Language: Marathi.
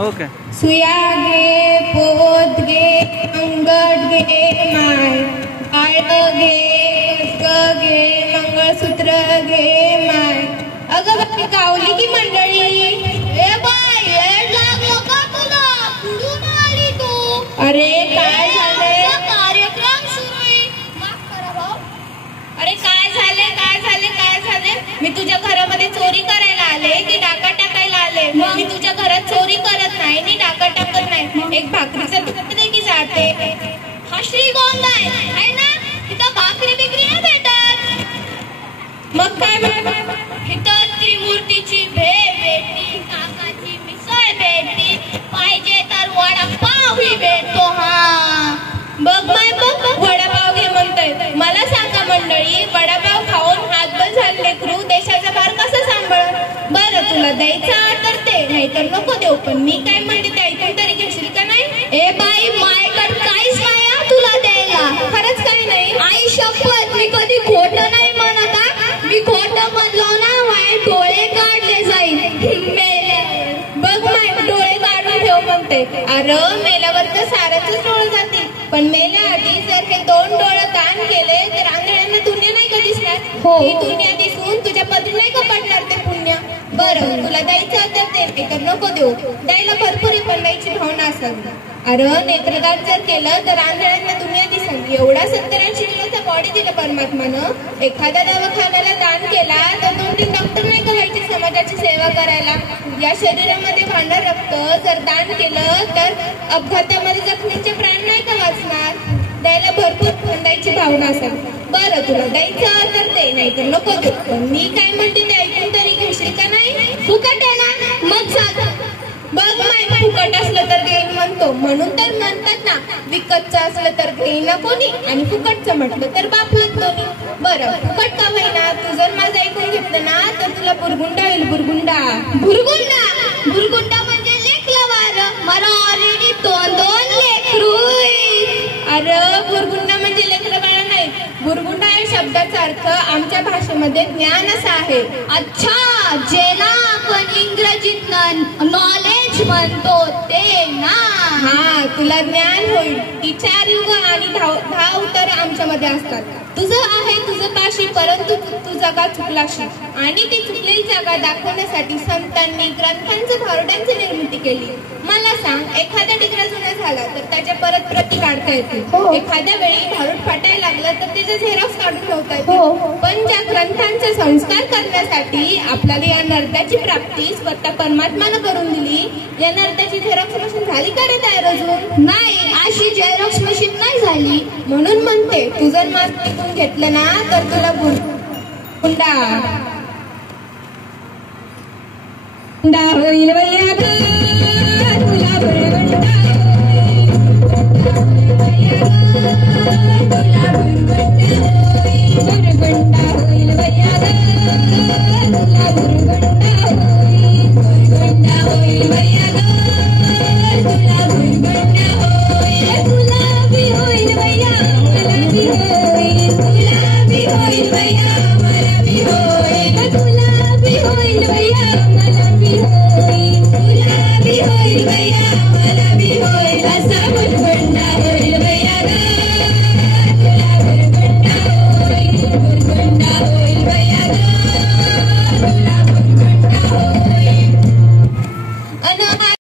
ओके सुया घे, पोत घे, अंगठ घे, माय आळ घे, कसग घे, मंगळसूत्र घे, माय. अगं बाई गावली की मंडळी. ए बाई वेळ लागलो का तुला? कुठून आली तू? अरे काय झालंय? कार्यक्रम सुरू आहे. माफ करा भाऊ. अरे काय झाले काय झाले काय झाले? मी तुझ्या घरामध्ये चोरी करायला आले की डाका टाकायला आले? मी तुझ्या घरात चोरी करत नाही आणि डाका टाकत नाही. एक भाकरीचा तुकडा दे की जाते. हा श्रीगोंदा आहे ना? तिथं भाकरी बिकरी नाही भेटत. मग काय इथं त्रिमूर्तीची भेळ भेटती, काकाची मिसळ भेटती, पाहिजे तर वडापावही भेटतो. हा बघ माय बघ वडापाव घे म्हणतोय. मला सांगा मंडळी, वडापाव खाऊन हातबल झाले लेकरू देशाचा भार कसा सांभाळ? बरं तुला द्यायचा तर ते, नाहीतर नको देऊ. पण मी काय म्हणते ते ऐकून तरी घेशील का नाही? ए बाई मायकड काहीच नाही तुला द्यायला. खरंच काही नाही. आई शपथ मी कधी खोटं नाही म्हणत. मी खोटं म्हणलो ना माय डोळे काढले जाईल. बघ माय डोळे काढून ठेव म्हणते. अरे मेल्यावर तर साराच डोळे जातील, पण मेल्या आधी जर हे दोन डोळे दान केले तर आंधळ्यांना दुनिया नाही का दिसणार? ही दुनिया दिसून तुझ्या पदरी नाही का पडणार ते पुण्य? बरं तुला द्यायचं तर ते तर नको देऊ. द्यायला भरपूर पण द्यायची भावना असावी. अरे नेत्रदान जर केलं तर आंधळ्यांना दुनिया दिसेल. एवढा 70-80 किलोचा बॉडी दिलं परमात्मानं. एखाद्या दवाखान्याला दान केला तर 2-3 डॉक्टर नाही का व्हायचे समाजाची सेवा करायला? या शरीरामध्ये भांडर रक्त जर दान केलं तर अपघातामध्ये जखमींचे प्राण नाही का वाचणार? द्यायला भरपूर द्यायची भावना असेल. बरं तुला द्यायचं तर ते, नाही तर नको देऊ. पण मी काय म्हणते ते ऐकून तरी घेशील का नाही? फुकट आहे ना मग सांग. बघ माय फुकट असलं तर घेईन म्हणतो, म्हणून तर म्हणतात ना विकतचं असलं तर घेईन ना कोणी, आणि फुकटचं म्हटलं तर बाप लागतो. बरं फुकट का होईना, तू जर माझं ऐकून घेतलं ना तर तुला बुरगुंडा होईल. बुरगुंडा बुरगुंडा बुरगुंडा म्हणजे लेकला वार. मला ऑलरेडी 2 लेकरू. अरे बुरगुंडा म्हणजे लेकरं बाळा नाही. बुरगुंडा या शब्दाचा अर्थ आमच्या भाषेमध्ये ज्ञान असा आहे. अच्छा, ज्याला आपण इंग्रजीत नॉलेज म्हणतो ते ना? हा तुला ज्ञान होईल. ती 4 युग आणि 10 उत्तर आमच्यामध्ये असतात. तुझं आहे तुझं पाशी, परंतु तू जागा चुकलाशी, आणि ती चुकलेली जागा दाखवण्यासाठी संतांनी ग्रंथांचं भारुडांची निर्मिती केली. मला सांग, एखादा डिग्रा जुना झाला तर त्याच्या परत प्रती काढता येते. एखाद्या वेळी भारूड फाटायला लागलं तर त्याचे झेरॉक्स काढून ठेवता येते. पण ज्या ग्रंथांचे संस्कार करण्यासाठी आपल्याला या नरकाची प्राप्ती स्वतः परमात्मानं करून दिली, या नरकाची झेरॉक्स मशीन झाली का रे तयार? अजून नाही, अशी झेरॉक्स मशीन नाही झाली. म्हणून म्हणते तू जर माझं घेतलं ना तर तुला गुंडा होईल भैया ग, तुला बुरगुंडा होईल भैया ग, तुला बुरगुंडा होईल. बुरगुंडा होईल भैया ग, तुला बुरगुंडा होईल. तुला बी होईल भैया, मला बी होईल. तुला बी होईल भैया, मला बी होईल.